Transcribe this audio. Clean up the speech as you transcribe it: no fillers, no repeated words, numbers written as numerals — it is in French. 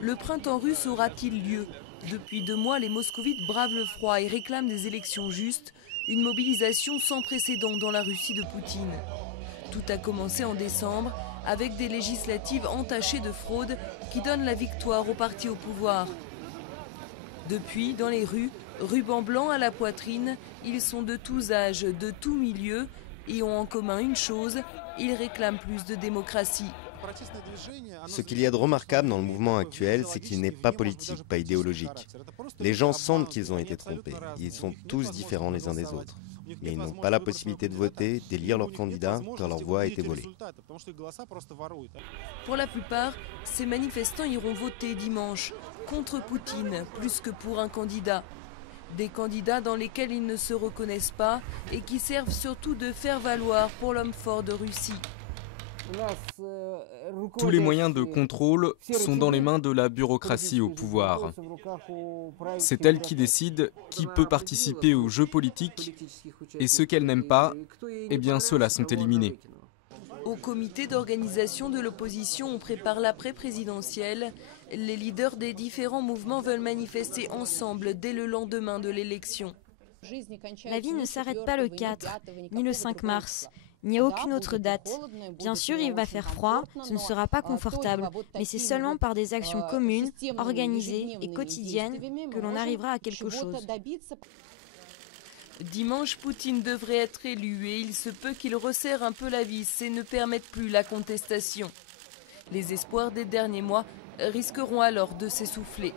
Le printemps russe aura-t-il lieu? Depuis 2 mois, les moscovites bravent le froid et réclament des élections justes, une mobilisation sans précédent dans la Russie de Poutine. Tout a commencé en décembre avec des législatives entachées de fraude qui donnent la victoire au parti au pouvoir. Depuis, dans les rues, ruban blanc à la poitrine, ils sont de tous âges, de tous milieux et ont en commun une chose, ils réclament plus de démocratie. Ce qu'il y a de remarquable dans le mouvement actuel, c'est qu'il n'est pas politique, pas idéologique. Les gens sentent qu'ils ont été trompés. Ils sont tous différents les uns des autres. Mais ils n'ont pas la possibilité de voter, d'élire leur candidat, car leur voix a été volée. Pour la plupart, ces manifestants iront voter dimanche contre Poutine, plus que pour un candidat. Des candidats dans lesquels ils ne se reconnaissent pas et qui servent surtout de faire valoir pour l'homme fort de Russie. Tous les moyens de contrôle sont dans les mains de la bureaucratie au pouvoir. C'est elle qui décide qui peut participer aux jeux politiques et ceux qu'elle n'aime pas, eh bien ceux-là sont éliminés. Au comité d'organisation de l'opposition, on prépare l'après-présidentielle. Les leaders des différents mouvements veulent manifester ensemble dès le lendemain de l'élection. La vie ne s'arrête pas le 4, ni le 5 mars. Il n'y a aucune autre date. Bien sûr, il va faire froid, ce ne sera pas confortable, mais c'est seulement par des actions communes, organisées et quotidiennes que l'on arrivera à quelque chose. Dimanche, Poutine devrait être élu et il se peut qu'il resserre un peu la vis et ne permette plus la contestation. Les espoirs des derniers mois risqueront alors de s'essouffler.